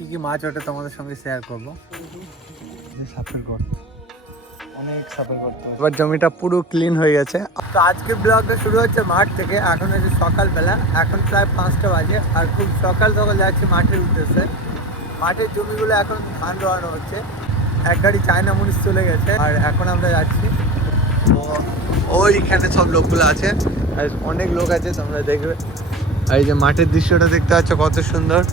কি কি মাছ ওঠে তোমাদের সঙ্গে শেয়ার করবো। সাপের গর্ত, অনেক সাপের গর্ত। এবার জমিটা পুরো ক্লিন হয়ে গেছে। তো আজকের ব্লগটা শুরু হচ্ছে মাঠ থেকে। এখন হচ্ছে সকালবেলা, এখন প্রায় 5টা বাজে। আর খুব সকাল সকাল যাচ্ছি মাঠের উদ্দেশ্যে। মাঠের জমিগুলো এখন ধান রোয়ানো হচ্ছে। এক গাড়ি চায়না মরিচ চলে গেছে আর এখন আমরা যাচ্ছি। তো ওইখানে সব লোকগুলো আছে, আর অনেক লোক আছে, তোমরা দেখবে। আর এই যে মাঠের দৃশ্যটা দেখতে পাচ্ছ কত সুন্দর।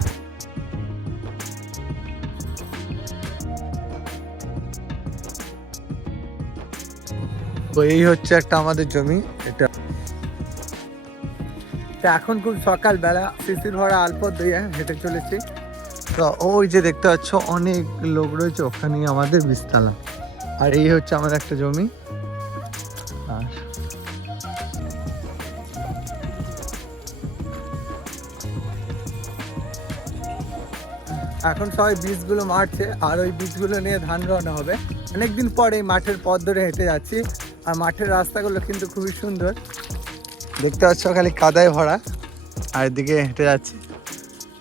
তো এই হচ্ছে একটা আমাদের জমি এটা। এখন খুব সকালবেলা শিশির ভরা অল্প দিয়ে হেঁটে চলেছি। তো ওই যে দেখতে পাচ্ছ অনেক লোক রয়েছে, ওখানেই আমাদের বীজতলা। আর এই হচ্ছে আমাদের একটা জমি। আর এখন সবাই বীজগুলো মারছে আর ওই বীজগুলো নিয়ে ধান রওনা হবে। অনেকদিন পর এই মাঠের পথ ধরে হেঁটে যাচ্ছি। আর মাঠের রাস্তাগুলো কিন্তু খুবই সুন্দর, দেখতে পাচ্ছ খালি কাদায় ভরা। আর এদিকে হেঁটে যাচ্ছি।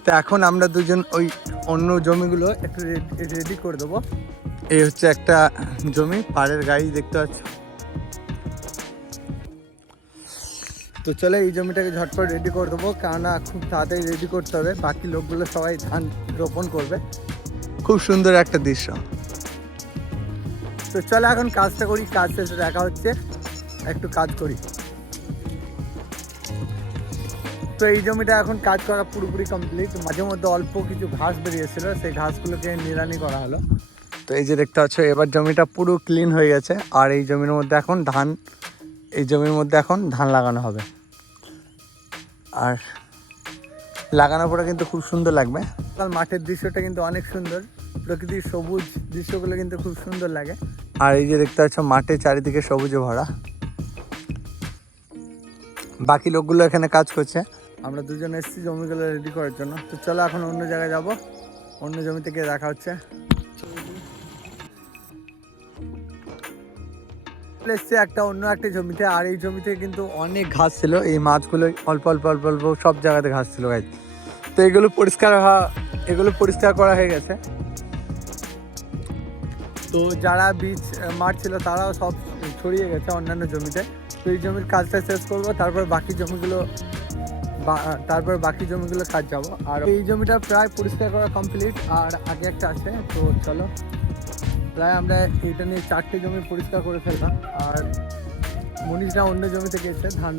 তো এখন আমরা দুজন ওই অন্য জমিগুলো একটু রেডি করে দেবো। এই হচ্ছে একটা জমি, পাড়ের গাড়ি দেখতে পাচ্ছ। তো চলে এই জমিটাকে ঝটপট রেডি করে দেবো, কেননা খুব তাড়াতাড়ি রেডি করতে হবে। বাকি লোকগুলো সবাই ধান রোপণ করবে। খুব সুন্দর একটা দৃশ্য। তো চলো এখন কাজটা করি, কাজ শেষে দেখা হচ্ছে। একটু কাজ করি। তো এই জমিটা এখন কাজ করা পুরোপুরি কমপ্লিট। মাঝে মধ্যে অল্প কিছু ঘাস বেরিয়েছিল, সেই ঘাসগুলোকে নিড়ানি করা হলো। তো এই যে দেখতে পাচ্ছ এবার জমিটা পুরো ক্লিন হয়ে গেছে। আর এই জমির মধ্যে এখন ধান লাগানো হবে। আর লাগানোর পরে কিন্তু খুব সুন্দর লাগবে। মাঠের দৃশ্যটা কিন্তু অনেক সুন্দর, প্রকৃতির সবুজ দৃশ্যগুলো কিন্তু খুব সুন্দর লাগে। আর এই যে দেখতে পাচ্ছ মাঠের চারিদিকে সবুজে ভরা। বাকি লোকগুলো এখানে কাজ করছে, আমরা দুজন এসেছি জমিগুলো রেডি করার জন্য। তো চলো এখন অন্য জায়গায় যাব, অন্য জমি থেকে দেখা হচ্ছে। এসছে অন্য একটা জমিতে। আর এই জমিতে কিন্তু অনেক ঘাস ছিল, এই মাছগুলো অল্প অল্প অল্প অল্প সব জায়গাতে ঘাস ছিল গাছ। তো এগুলো পরিষ্কার করা হয়ে গেছে। তো যারা বীজ মারছিল তারাও সব ছড়িয়ে গেছে অন্যান্য জমিতে। তো এই জমির কাজটা শেষ করবো, তারপর বাকি জমিগুলো কাজ যাবো। আর এই জমিটা প্রায় পরিষ্কার করা কমপ্লিট, আর আগে একটা আছে। তো চলো, প্রায় আমরা এটা নিয়ে 4টে জমি পরিষ্কার করে ফেললাম। আর মনীষরা অন্য জমি থেকে এসে ধান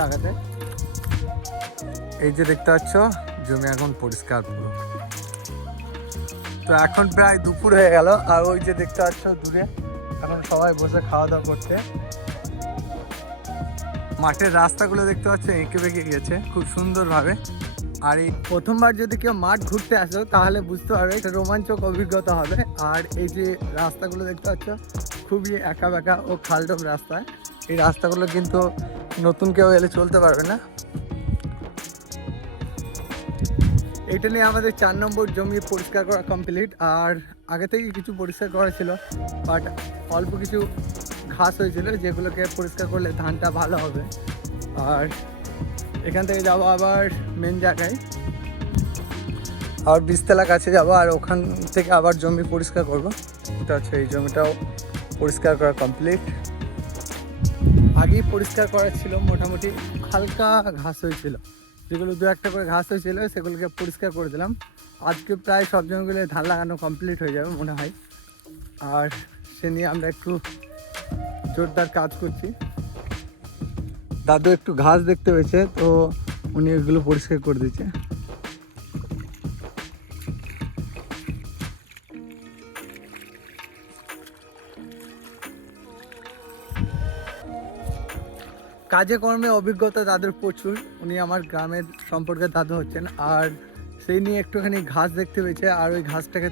লাগাতে। এই যে দেখতে পাচ্ছ জমি এখন পরিষ্কার পুরো। তো এখন প্রায় দুপুর হয়ে গেল। আর ওই যে দেখতে পাচ্ছ দূরে এখন সবাই বসে খাওয়া দাওয়া করছে। মাঠের রাস্তাগুলো দেখতে পাচ্ছ এঁকে বেঁকে গেছে খুব সুন্দরভাবে। আর এই প্রথমবার যদি কেউ মাঠ ঘুরতে আসো তাহলে বুঝতে পারবে একটা রোমাঞ্চক অভিজ্ঞতা হবে। আর এই যে রাস্তাগুলো দেখতে পাচ্ছ খুবই একা বেঁকা ও খালডোব রাস্তা। এই রাস্তাগুলো কিন্তু নতুন কেউ এলে চলতে পারবে না। এটা নিয়ে আমাদের 4 নম্বর জমি পরিষ্কার করা কমপ্লিট। আর আগে থেকে কিছু পরিষ্কার করা ছিল, বাট অল্প কিছু ঘাস হয়েছিল যেগুলোকে পরিষ্কার করলে ধানটা ভালো হবে। আর এখান থেকে যাবো আবার মেন জায়গায়, আর বীজতলা কাছে যাবো। আর ওখান থেকে আবার জমি পরিষ্কার করবো। এটা হচ্ছে এই জমিটাও পরিষ্কার করা কমপ্লিট। আগেই পরিষ্কার করা ছিল, মোটামুটি হালকা ঘাস হয়েছিল, যেগুলো 2-1টা করে ঘাস হয়েছিল সেগুলোকে পরিষ্কার করে দিলাম। আজকে প্রায় সব জমিগুলো ধান লাগানো কমপ্লিট হয়ে যাবে মনে হয়। আর সে নিয়ে আমরা একটু জোরদার কাজ করছি। দাদু একটু ঘাস দেখতে পেয়েছে, তো উনি এগুলো পরিষ্কার করে দিচ্ছে। কাজে কর্মে অভিজ্ঞতা দাদুর প্রচুর, উনি আমার গ্রামের সম্পর্কে দাদু হচ্ছেন। আর সেই নিয়ে একটুখানি ঘাস দেখতে পেয়েছে আর ওই ঘাসটাকে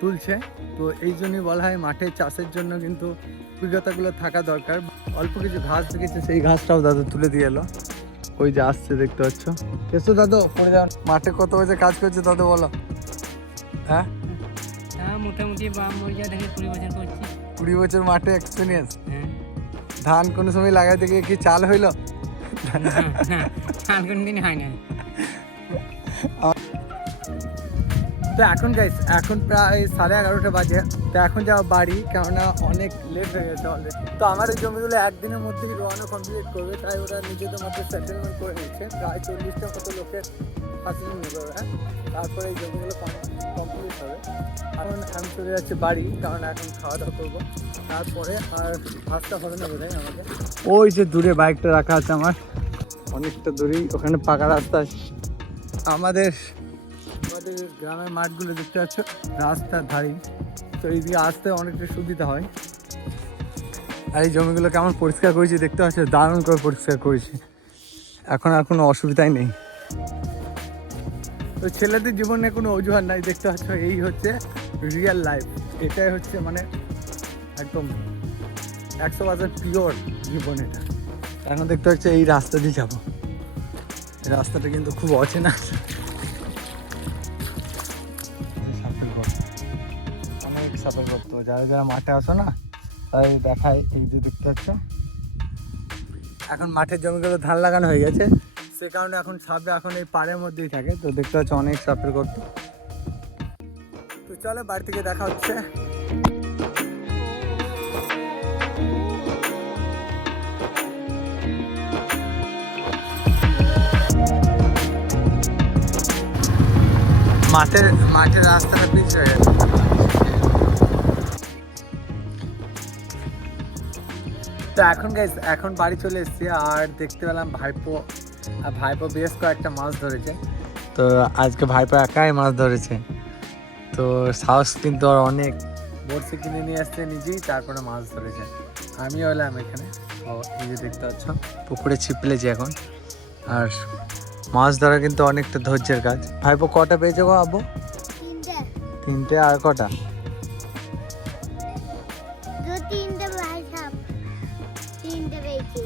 তুলছে। তো এই জন্যই বলা হয় মাঠে চাষের জন্য কিন্তু অভিজ্ঞতাগুলো থাকা দরকার। অল্প কিছু ঘাস দেখেছে, সেই ঘাসটাও দাদু তুলে দিয়ে এলো। ওই যে আসছে দেখতে পাচ্ছ। এসো দাদু, পড়ে যাও। মাঠে কত বছর কাজ করছে দাদু বলো? হ্যাঁ, মোটামুটি 20 বছর করছি। 20 বছর মাঠে এক্সপিরিয়েন্স। ধান কোনো সময় লাগাইতে গিয়ে কি চাল হইলো? ধান কোনদিন হয় না। তো এখন গাইস এখন প্রায় 11:30 বাজে। তো এখন যাওয়া বাড়ি, কেননা অনেক লেট হয়ে গেছে অলরেডি। তো আমার এই জমিগুলো একদিনের মধ্যেই রোয়ানো কমপ্লিট করবে, তাই ওরা নিজেদের মধ্যে সেটেলমেন্ট করে নিচ্ছে। প্রায় 40টা মতো লোকের হাসিল নেবে ওরা, তারপরে এই জমিগুলো কমপ্লিট হবে। এখন আমি চলে যাচ্ছি বাড়ি, কারণ এখন খাওয়া দাওয়া করবো, তারপরে আর আসতে হবে না বোধহয় আমাদের। ওই যে দূরে বাইকটা রাখা আছে আমার, অনেকটা দূরেই, ওখানে পাকা রাস্তা আছে। আমাদের গ্রামের মাঠগুলো দেখতে পাচ্ছ রাস্তার ধারেই, তো এইদিকে আসতে অনেকটা সুবিধা হয়। আর এই জমিগুলো কেমন পরিষ্কার করেছি দেখতে পাচ্ছ, দারুণ করে পরিষ্কার করেছি, এখন আর কোনো অসুবিধাই নেই। তো ছেলেদের জীবনে কোনো অজুহাত নাই, দেখতে পাচ্ছ এই হচ্ছে রিয়েল লাইফ, এটাই হচ্ছে মানে একদম 100% পিওর জীবন এটা। এখন দেখতে পাচ্ছ এই রাস্তা দিয়ে যাবো, এই রাস্তাটা কিন্তু খুব অচেনা, অনেক সাপের করতো, যারা যারা মাঠে আসো না তাই দেখায়। এই যে দেখতে পাচ্ছ এখন মাঠের জমিগুলো ধান লাগানো হয়ে গেছে, সে কারণে এখন সাপে এখন এই পাড়ের মধ্যেই থাকে। তো দেখতে পাচ্ছ অনেক সাপের করতো। তো চলো বাড়ি থেকে দেখা হচ্ছে। মাঠের রাস্তাটা পিচ হয়ে গেছে। তো এখন গাইস এখন বাড়ি চলে এসেছি, আর দেখতে পেলাম ভাইপো বেশ কয়েকটা মাছ ধরেছে। তো আজকে ভাইপো একাই মাছ ধরেছে, তো সাহস কিন্তু আর অনেক, বড়শি কিনে নিয়ে আসছে নিজেই, তারপরে মাছ ধরেছে। আমিও এলাম এখানে, তো এই যে দেখতে পাচ্ছ পুকুরে ছিপ ফেলেছি এখন। আর মাছ ধরা কিন্তু অনেকটা ধৈর্যের কাজ। ভাইপো কটা পেয়েছো গো আব্বু? তিনটে। আর কটা? তিনটে পেয়েছি।